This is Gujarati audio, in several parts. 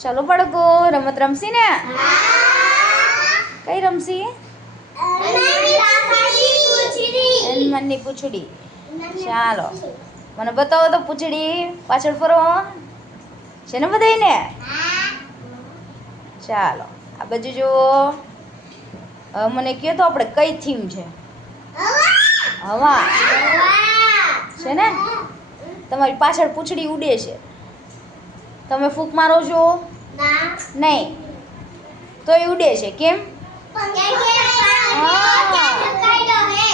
ચાલો બાળકો રમત રમશી ને? કઈ રમશી? હનુમાનની પૂંછડી. ચાલો મને બતાવો તો પૂંછડી. પાછળ ફરો છે ને બધાને. ચાલો આ બાજુ જુઓ. મને કહો તો આપણે કઈ થીમ છે? હવા છે ને. તમારી પાછળ પૂંછડી ઉડે છે. તમે ફૂંક મારો છો? નહીં તોય ઉડે છે. કેમ?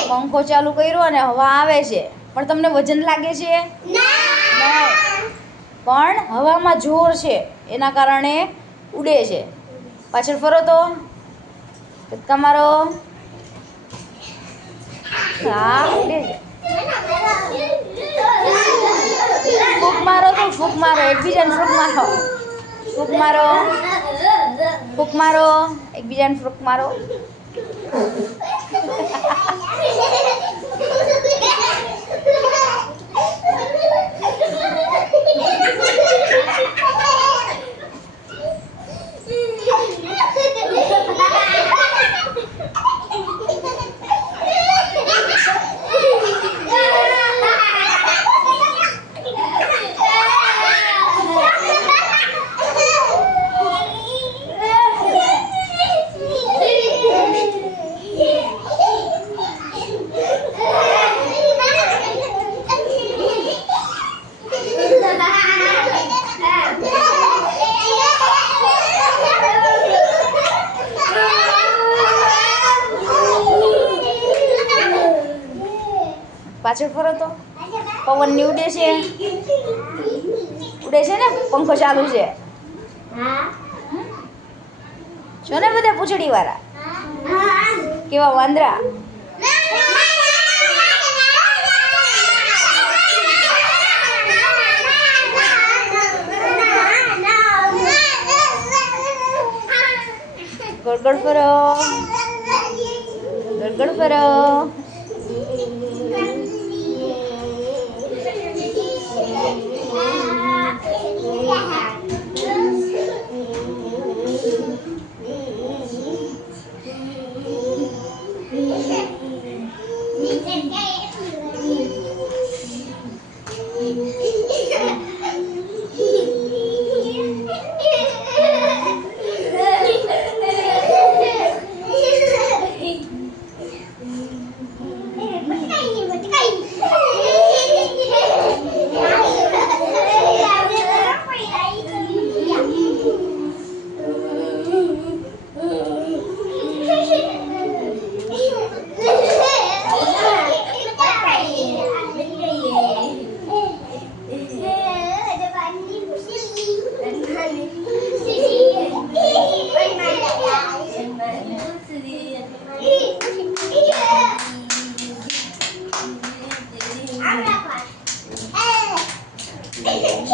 પંખો ચાલુ કર્યો અને હવા આવે છે, પણ તમને વજન લાગે છે? નહીં, પણ હવામાં જોર છે એના કારણે ઉડે છે. પાછળ ફરો તો કૂદકા મારો. હા ઉડે છે. ફૂંક મારો તો ફૂંક મારો. એકબીજાને ફૂંક મારો. ફૂંક મારો. ફૂંક મારો. એકબીજાને ફૂંક મારો. પાછળ ફરો તો પવનની ઉડે છે. ઉડે છે ને. પંખો ચાલુ છે. છો ને બધા પૂંછડી વાળા? કેવા વાંદરા. ગોળ ગોળ ફરો. ગોળ ગોળ ફરો.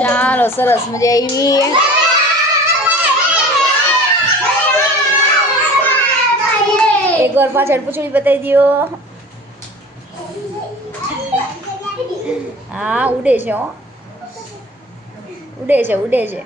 ચાલો સરસ મજા આવી. એકવાર પાછળ પૂંછડી બતાવી દો. હા ઉડે છે. હો ઉડે છે. ઉડે છે.